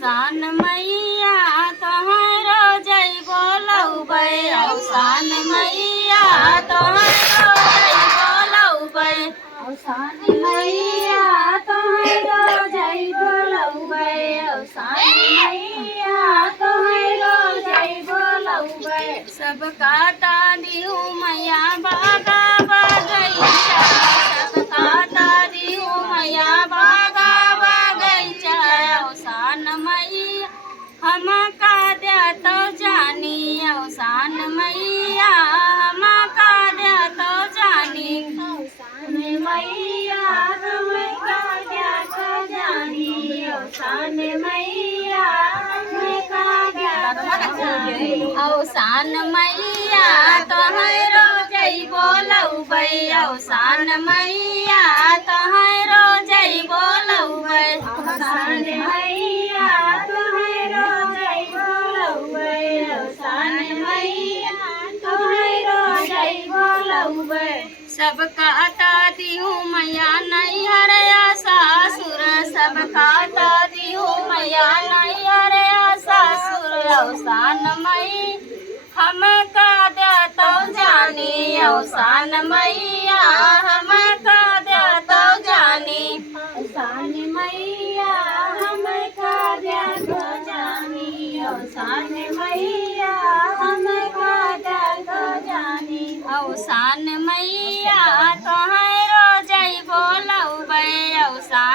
अवसान मैया तोहरो जय बोलौबै अवसान मैया तोहरो जय बोलौबै अवसान मैया तोहरो जय बोलौबै अवसान मैया तोहरो जय बोलौबै सबका तादियो मैया बागा बगैचा सबका तादियो मैया बागा बगैचा अवसान मैया हम का दे तो जानी अवसान मैया हम का दे तो जानी अवसान मैया हम का दे तो जानी अवसान मैया हम का दे तो जानी अवसान मैया तोहरो जय बोलौबै अवसान मैया तोहरो जय बोलौबै अवसान मैया तोहरो जय बोलौबै अवसान मैया तोहरो जय बोलौबै सबका तादियो मैया नैहर सासुर सबका तादियो मैया नैहर सासुर अवसान मई हम का दे तो जानी अवसान मैया हम का दे तो जानी अवसान मैया हम का दे तो जानी अवसान मैया हम का दे तो जानी अवसान मैया तोहरो जय बोलौबै अवसान